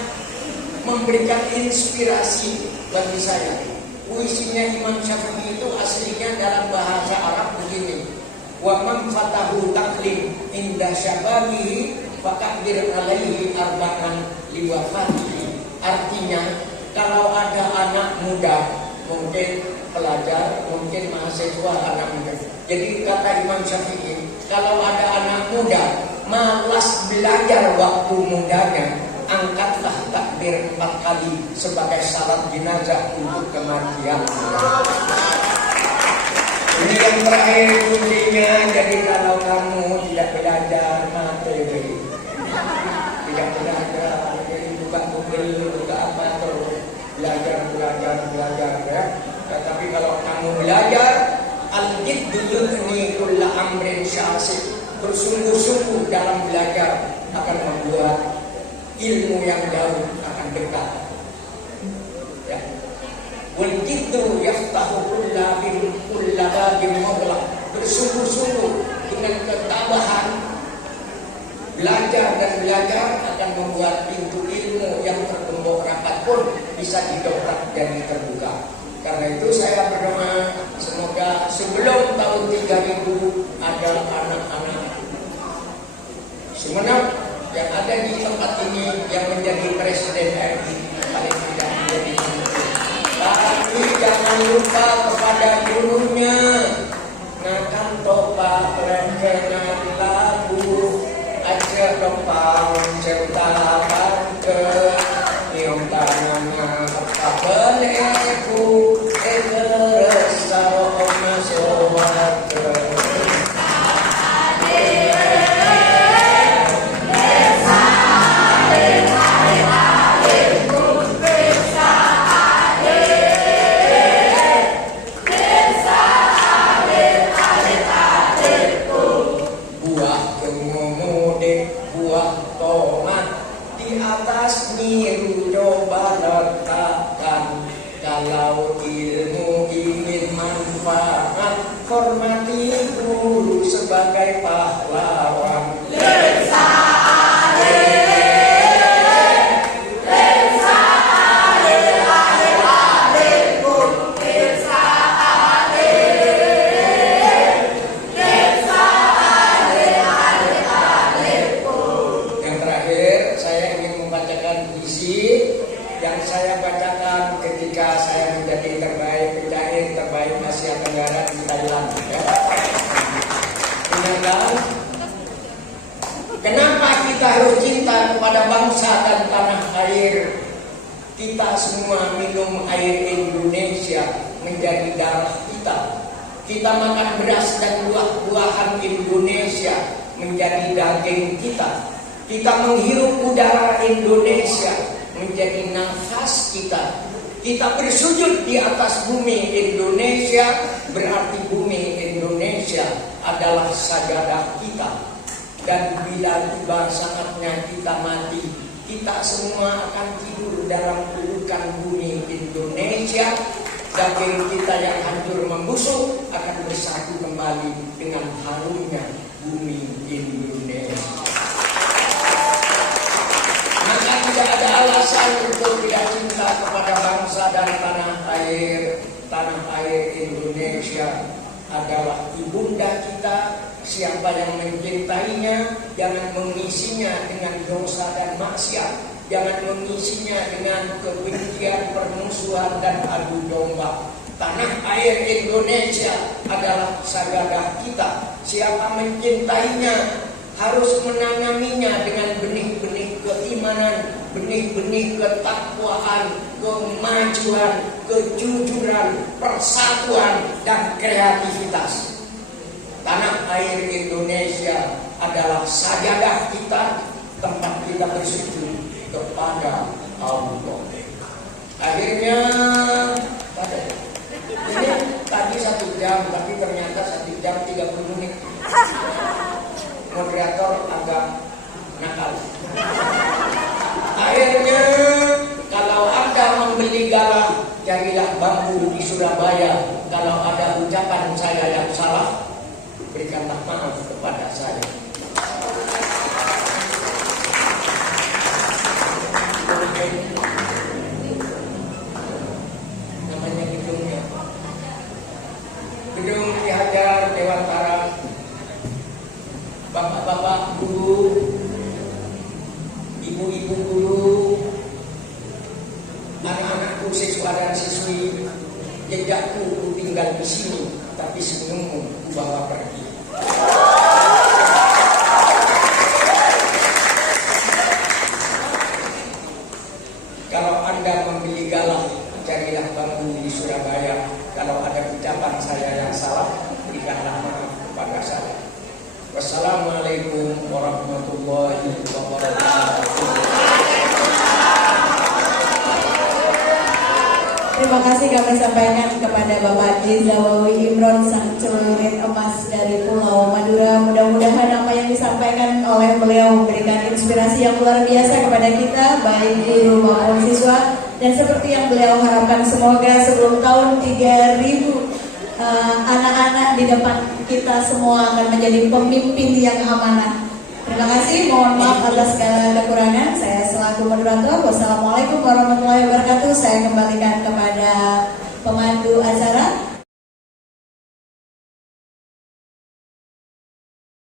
memberikan inspirasi bagi saya. Puisinya Imam Syafi'i itu aslinya dalam bahasa Arab begini: wa man fatahu taklim inda syababihi faqdir alaihi arba'an liwafatihi. Artinya, kalau ada anak muda, mungkin pelajar, mungkin mahasiswa, anak muda. Jadi kata Imam Syafi'i, kalau ada anak muda malas belajar waktu mudanya, angkatlah takbir 4 kali sebagai salat jenazah untuk kematian. Ini yang terakhir kuncinya. Jadi kalau kamu tidak belajar materi, tidak belajar, buka Google, buka apa, terus belajar ya. jiddu ini kulla amrin syasih. Bersungguh-sungguh dalam belajar akan membuat ilmu yang jauh akan dekat. Ya. Wal jiddu yaftahu kulla babin mughlaq. Bersungguh-sungguh dengan ketabahan belajar dan belajar akan membuat pintu ilmu yang tergembok rapat pun bisa didobrak dan terbuka. Karena itu saya berdoa semoga sebelum tahun 3000 ada anak-anak Sumeneb yang ada di tempat ini yang menjadi presiden RI paling tidak menjadi menteri. Tapi jangan lupa kepada gurunya. Nakan topa rekenan lagu aja topang cerita ke niom tangan apa beleku ekeresau masuk ke kalau ilmu ingin manfaat, hormati guru sebagai pahlawan. Yang terakhir, saya ingin membacakan puisi yang saya bacakan ketika saya menjadi penyair terbaik Asia Tenggara di Thailand. Ya. Ingatkan, kenapa kita harus cinta kepada bangsa dan tanah air? Kita semua minum air Indonesia menjadi darah kita. Kita makan beras dan buah-buahan Indonesia menjadi daging kita. Kita menghirup udara Indonesia menjadi nafas kita. Kita bersujud di atas bumi Indonesia, berarti bumi Indonesia adalah sajadah kita. Dan bila tiba saatnya kita mati, kita semua akan tidur dalam pelukan bumi Indonesia. Daging kita yang hancur membusuk akan bersatu kembali dengan harumnya bumi Indonesia. Maka tidak ada alasan untuk tidak cinta kepada bangsa dan tanah air. Tanah air Indonesia adalah ibunda kita. Siapa yang mencintainya, jangan mengisinya dengan dosa dan maksiat. Jangan mengisinya dengan kebencian, permusuhan, dan adu domba. Tanah air Indonesia adalah sajadah kita. Siapa mencintainya harus menanaminya dengan benih-benih keimanan, benih-benih ketakwaan, kemajuan, kejujuran, persatuan, dan kreativitas. Tanah air Indonesia adalah sajadah kita, tempat kita bersujud kepada Allah. Akhirnya ini tadi 1 jam, tapi ternyata 1 jam 30 menit. Moderator agak nakal. Akhirnya kalau Anda membeli galah, carilah bambu di Surabaya. Kalau ada ucapan saya yang salah, berikanlah maaf kepada saya. Namanya gedungnya Gedung Ki Hajar Dewantara. Bapak-bapak guru, ibu-ibu guru, anak-anakku siswa dan siswi, jejakku tinggal di sini, tapi senyummu ku bawa pergi. Kalau Anda membeli galah, carilah bambu di Surabaya. Kalau ada ucapan saya yang salah, berikanlah maaf kepada saya. Wassalamualaikum warahmatullahi wabarakatuh. Terima kasih kami sampaikan kepada Bapak Jizawawi Imron, sang celurit emas dari Pulau Madura. Mudah-mudahan apa yang disampaikan oleh beliau memberikan inspirasi yang luar biasa kepada kita, baik guru maupun siswa. Dan seperti yang beliau harapkan, semoga sebelum tahun 3000 anak-anak di depan kita semua akan menjadi pemimpin yang amanah. Terima kasih, mohon maaf atas segala kekurangan. Saya selaku moderator, wassalamualaikum warahmatullahi wabarakatuh. Saya kembalikan kepada pemandu acara.